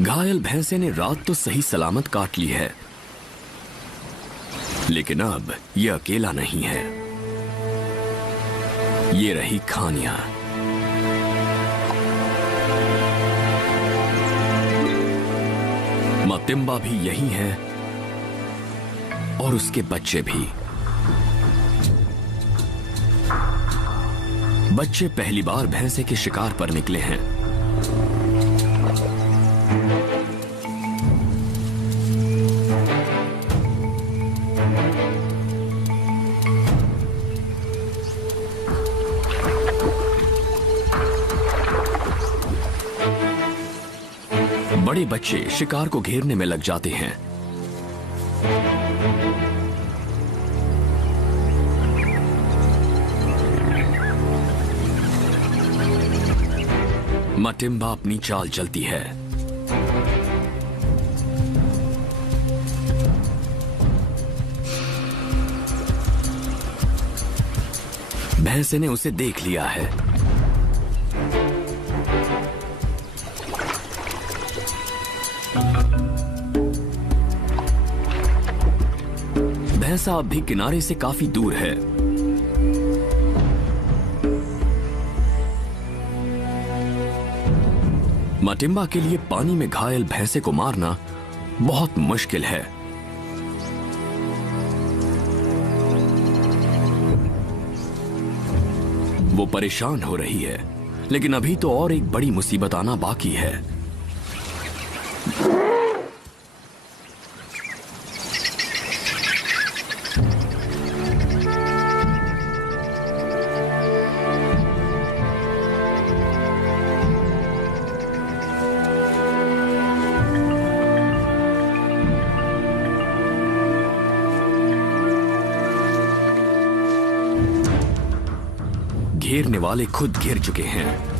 घायल भैंसे ने रात तो सही सलामत काट ली है, लेकिन अब यह अकेला नहीं है। ये रही खानिया। मतिम्बा भी यही है और उसके बच्चे भी। बच्चे पहली बार भैंसे के शिकार पर निकले हैं। बड़े बच्चे शिकार को घेरने में लग जाते हैं। मटिम्बा अपनी चाल चलती है। भैंसे ने उसे देख लिया है। भैंसा अब भी किनारे से काफी दूर है। मटिम्बा के लिए पानी में घायल भैंसे को मारना बहुत मुश्किल है। वो परेशान हो रही है, लेकिन अभी तो और एक बड़ी मुसीबत आना बाकी है। घेरने वाले खुद घिर चुके हैं।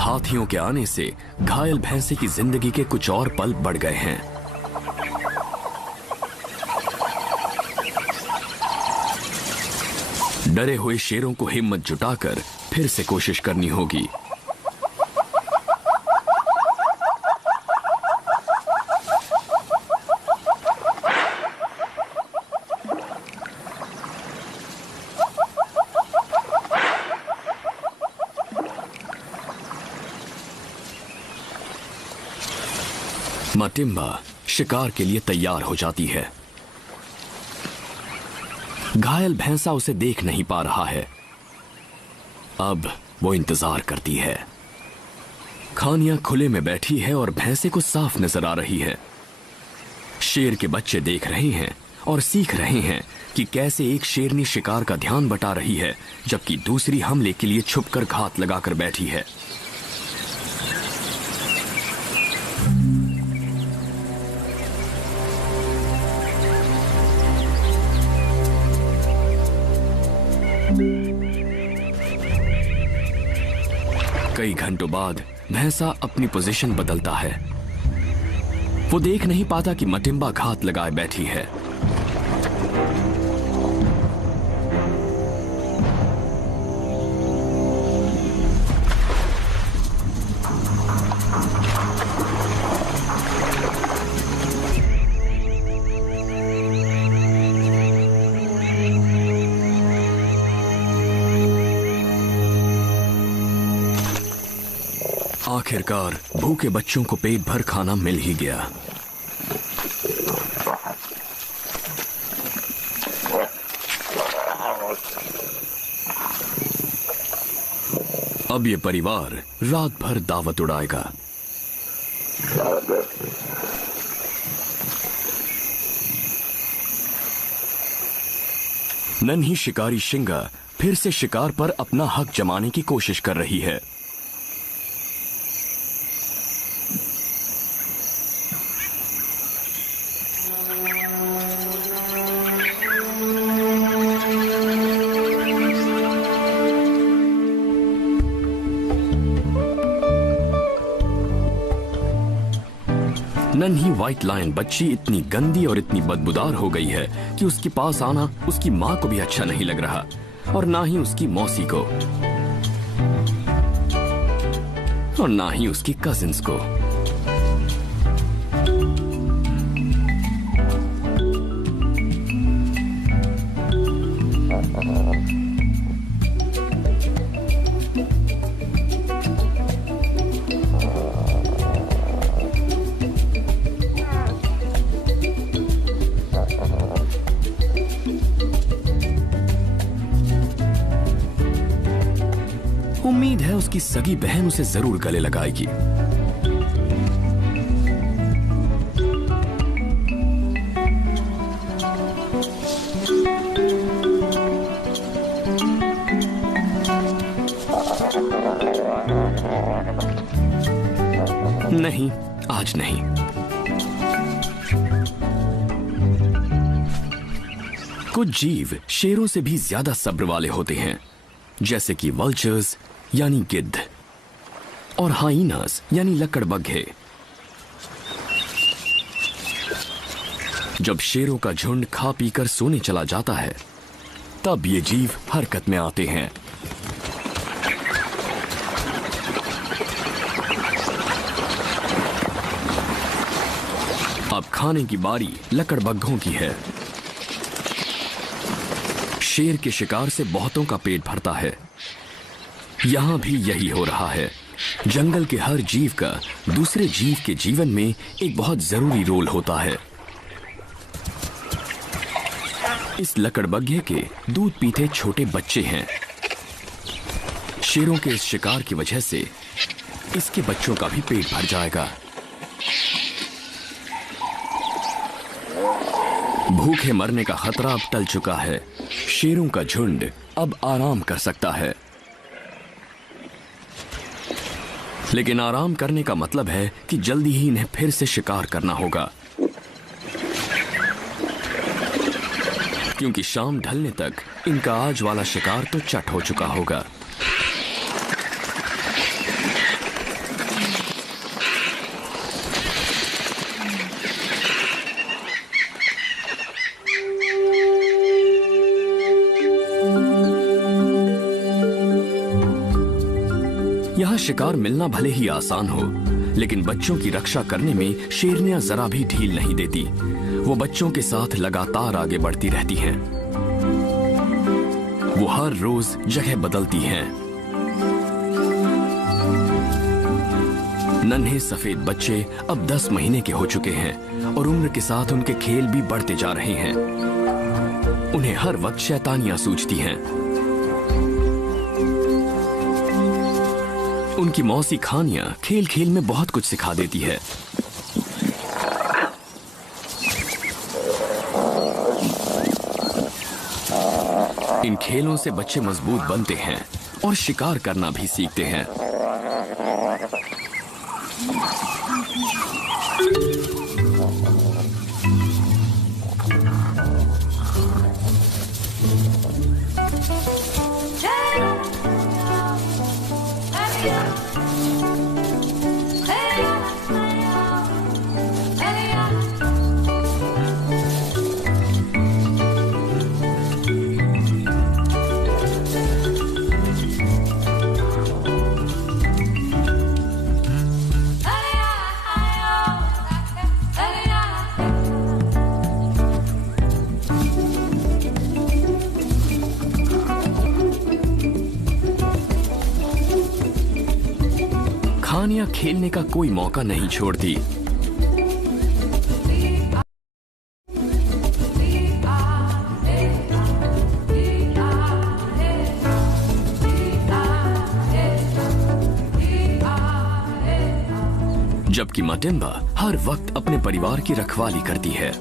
हाथियों के आने से घायल भैंसे की जिंदगी के कुछ और पल बढ़ गए हैं। डरे हुए शेरों को हिम्मत जुटाकर फिर से कोशिश करनी होगी। मटिम्बा शिकार के लिए तैयार हो जाती है। घायल भैंसा उसे देख नहीं पा रहा है। अब वो इंतजार करती है। खानिया खुले में बैठी है और भैंसे को साफ नजर आ रही है। शेर के बच्चे देख रहे हैं और सीख रहे हैं कि कैसे एक शेरनी शिकार का ध्यान बटा रही है, जबकि दूसरी हमले के लिए छुपकर घात लगाकर बैठी है। कई घंटों बाद भैंसा अपनी पोजीशन बदलता है। वो देख नहीं पाता कि मटिम्बा घात लगाए बैठी है। आखिरकार भूखे बच्चों को पेट भर खाना मिल ही गया। अब ये परिवार रात भर दावत उड़ाएगा। नन्ही शिकारी शिंगा फिर से शिकार पर अपना हक जमाने की कोशिश कर रही है। नन्ही व्हाइट लायन बच्ची इतनी गंदी और इतनी बदबूदार हो गई है कि उसके पास आना उसकी माँ को भी अच्छा नहीं लग रहा और ना ही उसकी मौसी को और ना ही उसकी कजिन्स को। उम्मीद है उसकी सगी बहन उसे जरूर गले लगाएगी। नहीं, आज नहीं। कुछ जीव शेरों से भी ज्यादा सब्र वाले होते हैं, जैसे कि वल्चर्स यानी गिद्ध और हाइनास यानी लकड़बग्घे। जब शेरों का झुंड खा पीकर सोने चला जाता है, तब ये जीव हरकत में आते हैं। अब खाने की बारी लकड़बग्घों की है। शेर के शिकार से बहुतों का पेट भरता है। यहां भी यही हो रहा है। जंगल के हर जीव का दूसरे जीव के जीवन में एक बहुत जरूरी रोल होता है। इस लकड़बग्घे के दूध पीते छोटे बच्चे हैं। शेरों के इस शिकार की वजह से इसके बच्चों का भी पेट भर जाएगा। भूखे मरने का खतरा अब टल चुका है। शेरों का झुंड अब आराम कर सकता है। लेकिन आराम करने का मतलब है कि जल्दी ही इन्हें फिर से शिकार करना होगा, क्योंकि शाम ढलने तक इनका आज वाला शिकार तो चट हो चुका होगा। यहां शिकार मिलना भले ही आसान हो, लेकिन बच्चों की रक्षा करने में शेरनियां जरा भी ढील नहीं देती। वो बच्चों के साथ लगातार आगे बढ़ती रहती हैं। वो हर रोज जगह बदलती हैं। नन्हे सफेद बच्चे अब 10 महीने के हो चुके हैं और उम्र के साथ उनके खेल भी बढ़ते जा रहे हैं। उन्हें हर वक्त शैतानियां सूझती हैं। उनकी मौसी खानियां खेल खेल में बहुत कुछ सिखा देती है। इन खेलों से बच्चे मजबूत बनते हैं और शिकार करना भी सीखते हैं। खानियां खेलने का कोई मौका नहीं छोड़ती। जबकि मटिम्बा हर वक्त अपने परिवार की रखवाली करती है।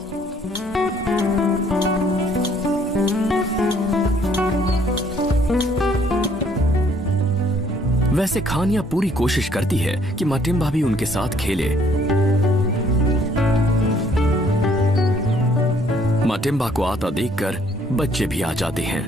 वैसे खानिया पूरी कोशिश करती है कि मटिम्बा भी उनके साथ खेले। मटिम्बा को आता देखकर बच्चे भी आ जाते हैं।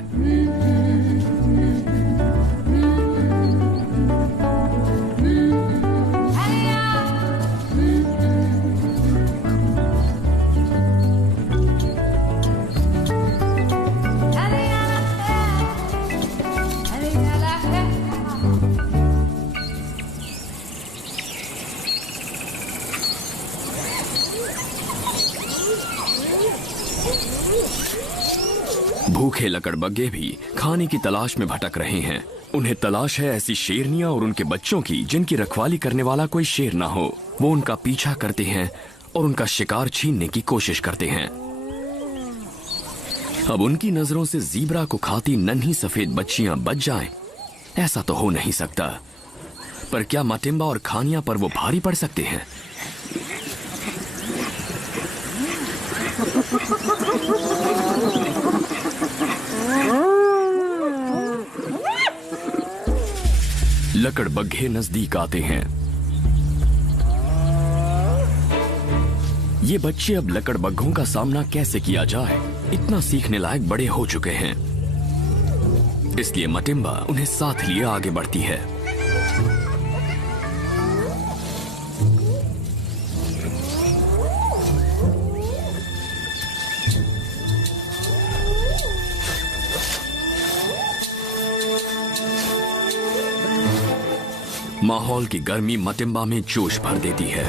भूखे लकड़बग्घे भी खाने की तलाश में भटक रहे हैं। उन्हें तलाश है ऐसी शेरनियां और उनके बच्चों की जिनकी रखवाली करने वाला कोई शेर ना हो। वो उनका पीछा करते हैं और उनका शिकार छीनने की कोशिश करते हैं। अब उनकी नजरों से ज़ीब्रा को खाती नन्ही सफेद बच्चियां बच जाएं, ऐसा तो हो नहीं सकता। पर क्या मटिम्बा और खानिया पर वो भारी पड़ सकते हैं? लकड़बग्घे नजदीक आते हैं। ये बच्चे अब लकड़बग्घों का सामना कैसे किया जाए इतना सीखने लायक बड़े हो चुके हैं। इसलिए मटिम्बा उन्हें साथ लिए आगे बढ़ती है। माहौल की गर्मी मटिम्बा में जोश भर देती है।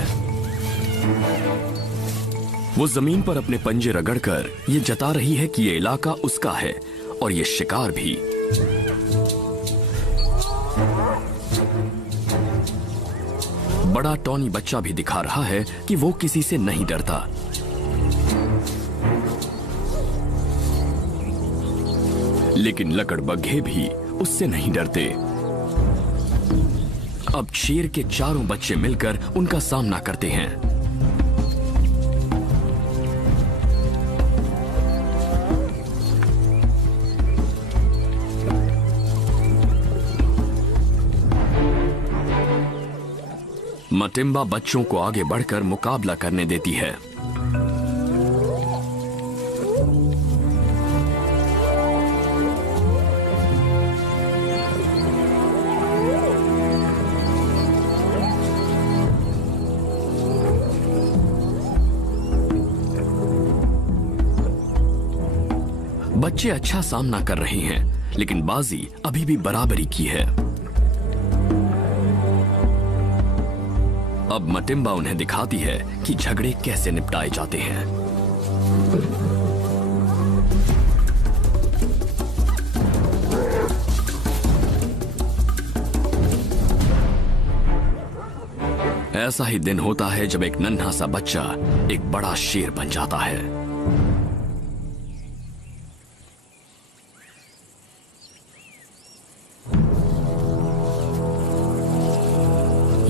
वो जमीन पर अपने पंजे रगड़कर ये जता रही है कि ये इलाका उसका है और ये शिकार भी। बड़ा टॉनी बच्चा भी दिखा रहा है कि वो किसी से नहीं डरता। लेकिन लकड़बग्घे भी उससे नहीं डरते। अब शेर के चारों बच्चे मिलकर उनका सामना करते हैं। मटिम्बा बच्चों को आगे बढ़कर मुकाबला करने देती है। बच्चे अच्छा सामना कर रहे हैं, लेकिन बाजी अभी भी बराबरी की है। अब मटिम्बा उन्हें दिखाती है कि झगड़े कैसे निपटाए जाते हैं। ऐसा ही दिन होता है जब एक नन्हा सा बच्चा एक बड़ा शेर बन जाता है।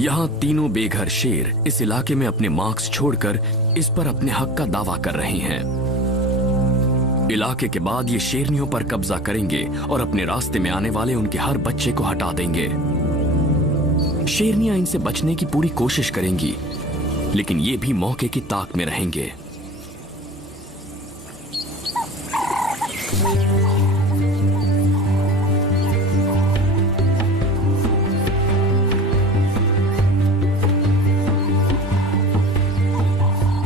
यहां तीनों बेघर शेर इस इलाके में अपने मार्क्स छोड़कर इस पर अपने हक का दावा कर रहे हैं। इलाके के बाद ये शेरनियों पर कब्जा करेंगे और अपने रास्ते में आने वाले उनके हर बच्चे को हटा देंगे। शेरनियां इनसे बचने की पूरी कोशिश करेंगी, लेकिन ये भी मौके की ताक में रहेंगे।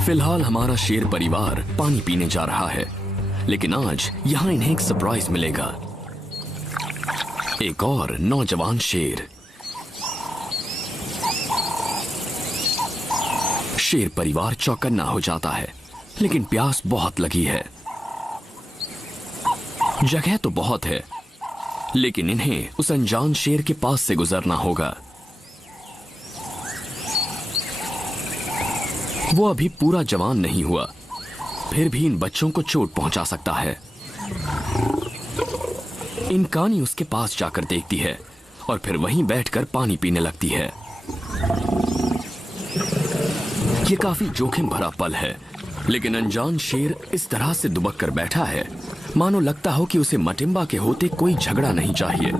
फिलहाल हमारा शेर परिवार पानी पीने जा रहा है, लेकिन आज यहां इन्हें एक सरप्राइज मिलेगा। एक और नौजवान शेर। शेर परिवार चौकन्ना हो जाता है, लेकिन प्यास बहुत लगी है। जगह तो बहुत है, लेकिन इन्हें उस अनजान शेर के पास से गुजरना होगा। वो अभी पूरा जवान नहीं हुआ, फिर भी इन बच्चों को चोट पहुंचा सकता है। इनकानी उसके पास जाकर देखती है और फिर वहीं बैठकर पानी पीने लगती है। यह काफी जोखिम भरा पल है, लेकिन अनजान शेर इस तरह से दुबक कर बैठा है मानो लगता हो कि उसे मटिम्बा के होते कोई झगड़ा नहीं चाहिए।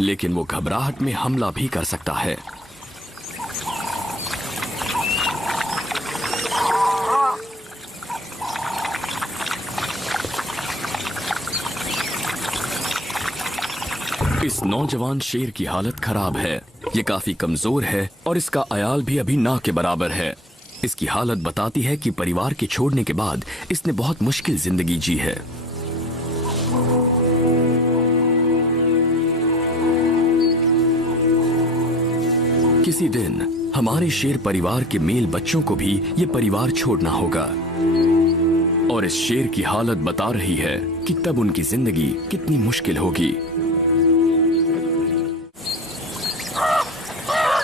लेकिन वो घबराहट में हमला भी कर सकता है। इस नौजवान शेर की हालत खराब है। ये काफी कमजोर है और इसका अयाल भी अभी ना के बराबर है। इसकी हालत बताती है कि परिवार के छोड़ने के बाद इसने बहुत मुश्किल जिंदगी जी है। किसी दिन हमारे शेर परिवार के मेल बच्चों को भी ये परिवार छोड़ना होगा। और इस शेर की हालत बता रही है कि तब उनकी जिंदगी कितनी मुश्किल होगी।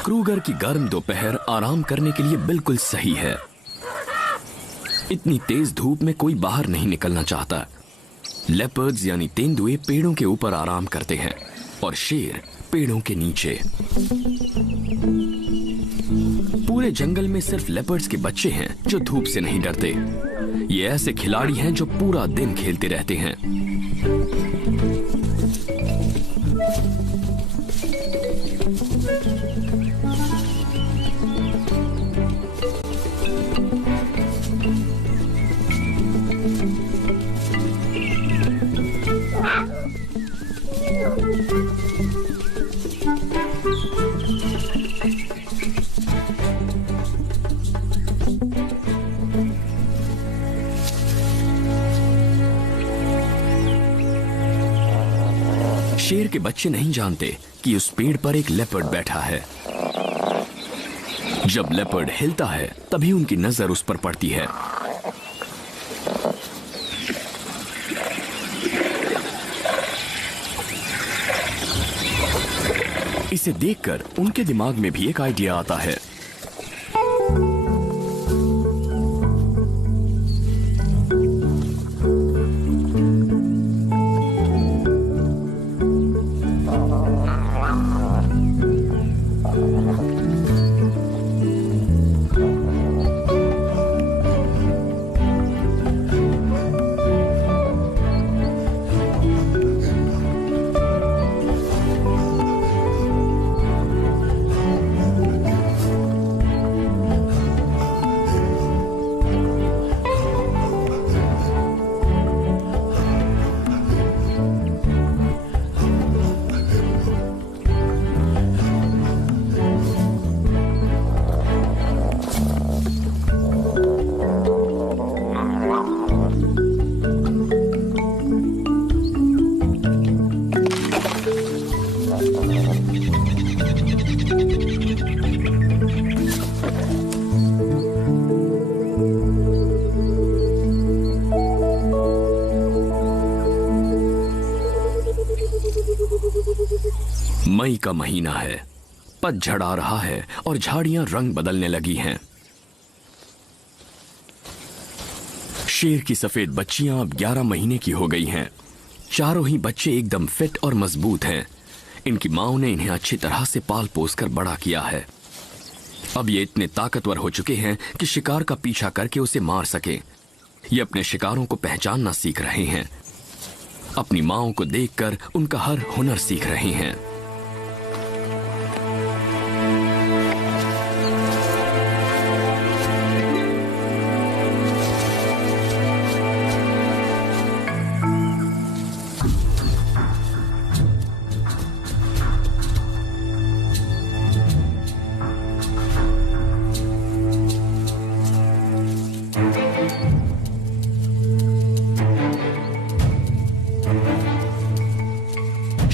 क्रूगर की गर्म दोपहर आराम करने के लिए बिल्कुल सही है। इतनी तेज धूप में कोई बाहर नहीं निकलना चाहता। लेपर्ड्स यानी तेंदुए पेड़ों के ऊपर आराम करते हैं और शेर पेड़ों के नीचे। पूरे जंगल में सिर्फ लेपर्ड्स के बच्चे हैं जो धूप से नहीं डरते। ये ऐसे खिलाड़ी हैं जो पूरा दिन खेलते रहते हैं। शेर के बच्चे नहीं जानते कि उस पेड़ पर एक लेपर्ड बैठा है। जब लेपर्ड हिलता है तभी उनकी नजर उस पर पड़ती है। इसे देखकर उनके दिमाग में भी एक आइडिया आता है। मई का महीना है, पतझड़ आ रहा है और झाड़ियां रंग बदलने लगी हैं। शेर की सफेद बच्चियां अब 11 महीने की हो गई हैं। चारों ही बच्चे एकदम फिट और मजबूत हैं। इनकी माओ ने इन्हें अच्छी तरह से पाल पोस कर बड़ा किया है। अब ये इतने ताकतवर हो चुके हैं कि शिकार का पीछा करके उसे मार सके। ये अपने शिकारों को पहचानना सीख रहे हैं। अपनी माओ को देखकर उनका हर हुनर सीख रहे हैं।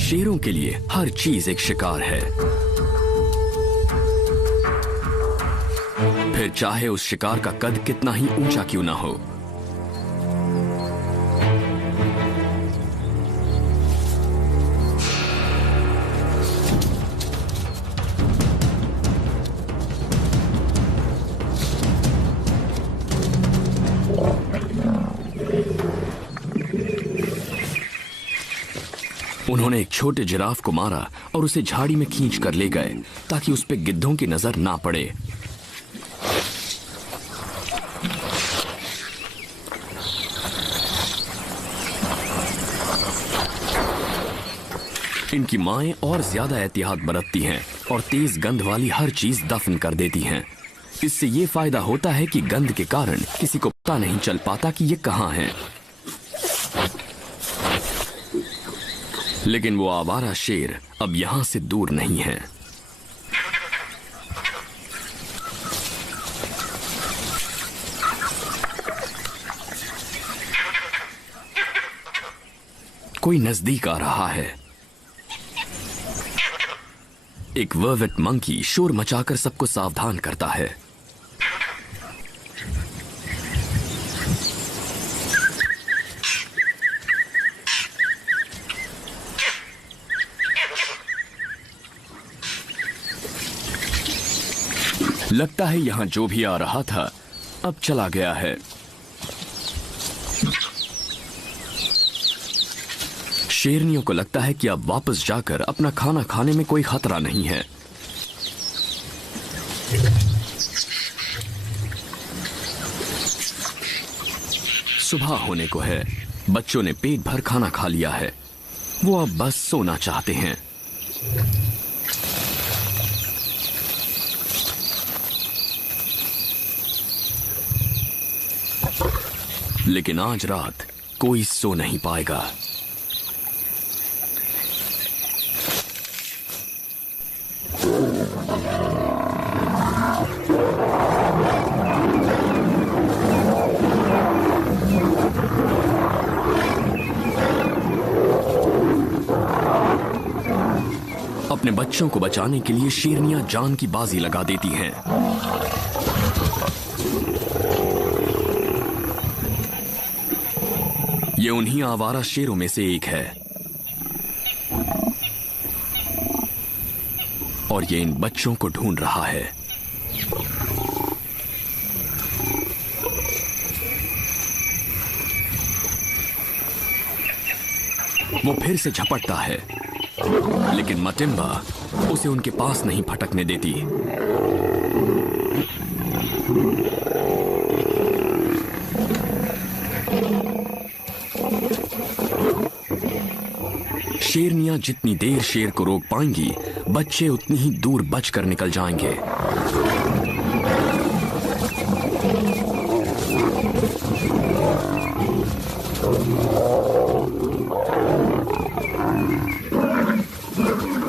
शेरों के लिए हर चीज एक शिकार है, फिर चाहे उस शिकार का कद कितना ही ऊंचा क्यों ना हो। उन्होंने एक छोटे जिराफ को मारा और उसे झाड़ी में खींच कर ले गए ताकि उस पे गिद्धों की नजर ना पड़े। इनकी माएं और ज्यादा एहतियात बरतती हैं और तेज गंध वाली हर चीज दफन कर देती हैं। इससे ये फायदा होता है कि गंध के कारण किसी को पता नहीं चल पाता कि ये कहां है। लेकिन वो आवारा शेर अब यहां से दूर नहीं है। कोई नजदीक आ रहा है। एक वर्वेट मंकी शोर मचाकर सबको सावधान करता है। लगता है यहां जो भी आ रहा था अब चला गया है। शेरनियों को लगता है कि अब वापस जाकर अपना खाना खाने में कोई खतरा नहीं है। सुबह होने को है। बच्चों ने पेट भर खाना खा लिया है। वो अब बस सोना चाहते हैं। लेकिन आज रात कोई सो नहीं पाएगा। अपने बच्चों को बचाने के लिए शेरनियां जान की बाजी लगा देती हैं। ये उन्हीं आवारा शेरों में से एक है और ये इन बच्चों को ढूंढ रहा है। वो फिर से झपटता है, लेकिन मटिम्बा उसे उनके पास नहीं फटकने देती। शेरनियां जितनी देर शेर को रोक पाएंगी, बच्चे उतनी ही दूर बचकर निकल जाएंगे।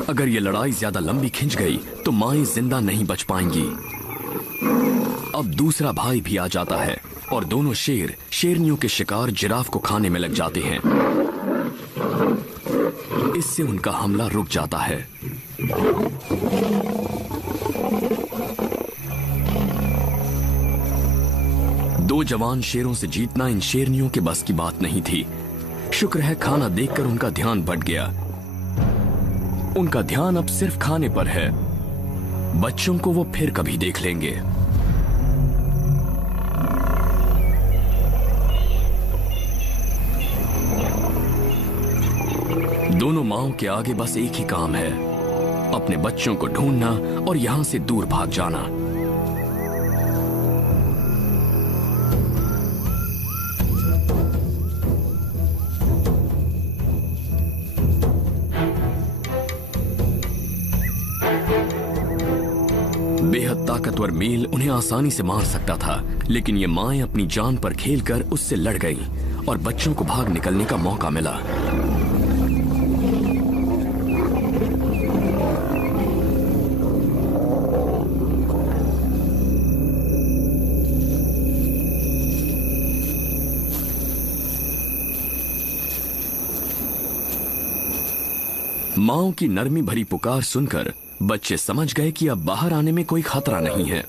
अगर ये लड़ाई ज्यादा लंबी खिंच गई तो माएं जिंदा नहीं बच पाएंगी। अब दूसरा भाई भी आ जाता है और दोनों शेर शेरनियों के शिकार जिराफ को खाने में लग जाते हैं। इससे उनका हमला रुक जाता है। दो जवान शेरों से जीतना इन शेरनियों के बस की बात नहीं थी। शुक्र है खाना देखकर उनका ध्यान बढ़ गया। उनका ध्यान अब सिर्फ खाने पर है। बच्चों को वो फिर कभी देख लेंगे। दोनों माओं के आगे बस एक ही काम है, अपने बच्चों को ढूंढना और यहां से दूर भाग जाना। बेहद ताकतवर मेल उन्हें आसानी से मार सकता था, लेकिन ये माएं अपनी जान पर खेलकर उससे लड़ गईं और बच्चों को भाग निकलने का मौका मिला। माओं की नरमी भरी पुकार सुनकर बच्चे समझ गए कि अब बाहर आने में कोई खतरा नहीं है।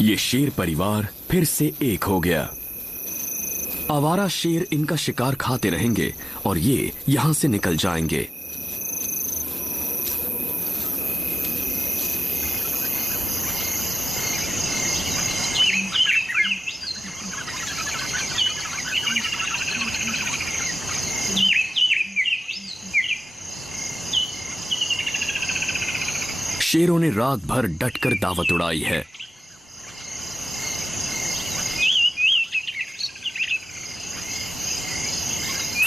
ये शेर परिवार फिर से एक हो गया। आवारा शेर इनका शिकार खाते रहेंगे और ये यहां से निकल जाएंगे। शेरों ने रात भर डटकर दावत उड़ाई है।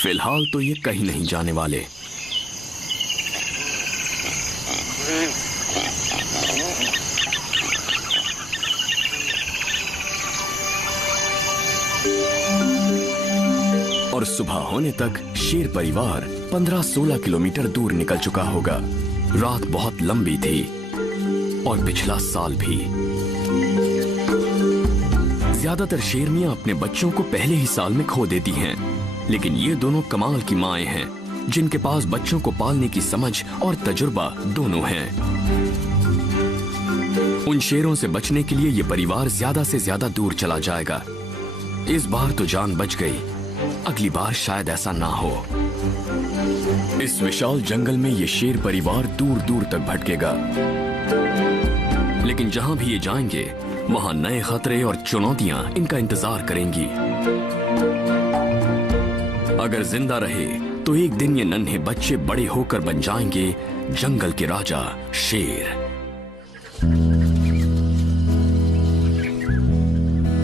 फिलहाल तो ये कहीं नहीं जाने वाले। और सुबह होने तक शेर परिवार 15-16 किलोमीटर दूर निकल चुका होगा। रात बहुत लंबी थी और पिछला साल भी। ज्यादातर शेरनियां अपने बच्चों को पहले ही साल में खो देती हैं, लेकिन ये दोनों कमाल की माएं हैं जिनके पास बच्चों को पालने की समझ और तजुर्बा दोनों हैं। उन शेरों से बचने के लिए ये परिवार ज्यादा से ज्यादा दूर चला जाएगा। इस बार तो जान बच गई, अगली बार शायद ऐसा ना हो। इस विशाल जंगल में ये शेर परिवार दूर दूर तक भटकेगा, लेकिन जहां भी ये जाएंगे वहां नए खतरे और चुनौतियां इनका इंतजार करेंगी। अगर जिंदा रहे तो एक दिन ये नन्हे बच्चे बड़े होकर बन जाएंगे जंगल के राजा शेर।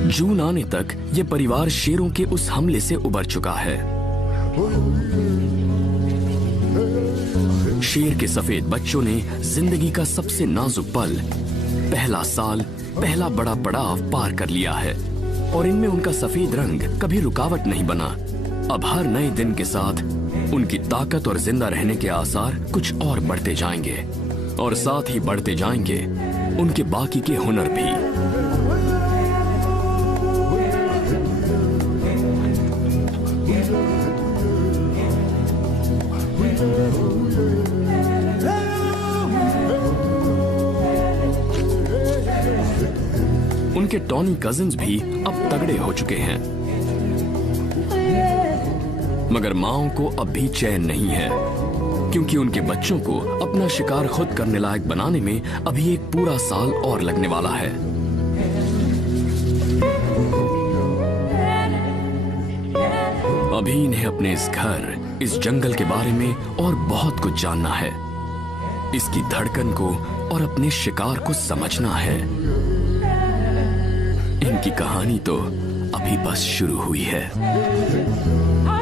जून आने तक ये परिवार शेरों के उस हमले से उबर चुका है। शेर के सफेद बच्चों ने जिंदगी का सबसे नाजुक पल, पहला साल, पहला बड़ा पड़ाव पार कर लिया है और इनमें उनका सफेद रंग कभी रुकावट नहीं बना। अब हर नए दिन के साथ उनकी ताकत और जिंदा रहने के आसार कुछ और बढ़ते जाएंगे और साथ ही बढ़ते जाएंगे उनके बाकी के हुनर भी। उनके टॉनी कजिन्स भी अब तगड़े हो चुके हैं, मगर माओं को अब भी चैन नहीं है, क्योंकि उनके बच्चों को अपना शिकार खुद करने लायक बनाने में अभी एक पूरा साल और लगने वाला है। अभी इन्हें अपने इस घर, इस जंगल के बारे में और बहुत कुछ जानना है, इसकी धड़कन को और अपने शिकार को समझना है। इनकी कहानी तो अभी बस शुरू हुई है।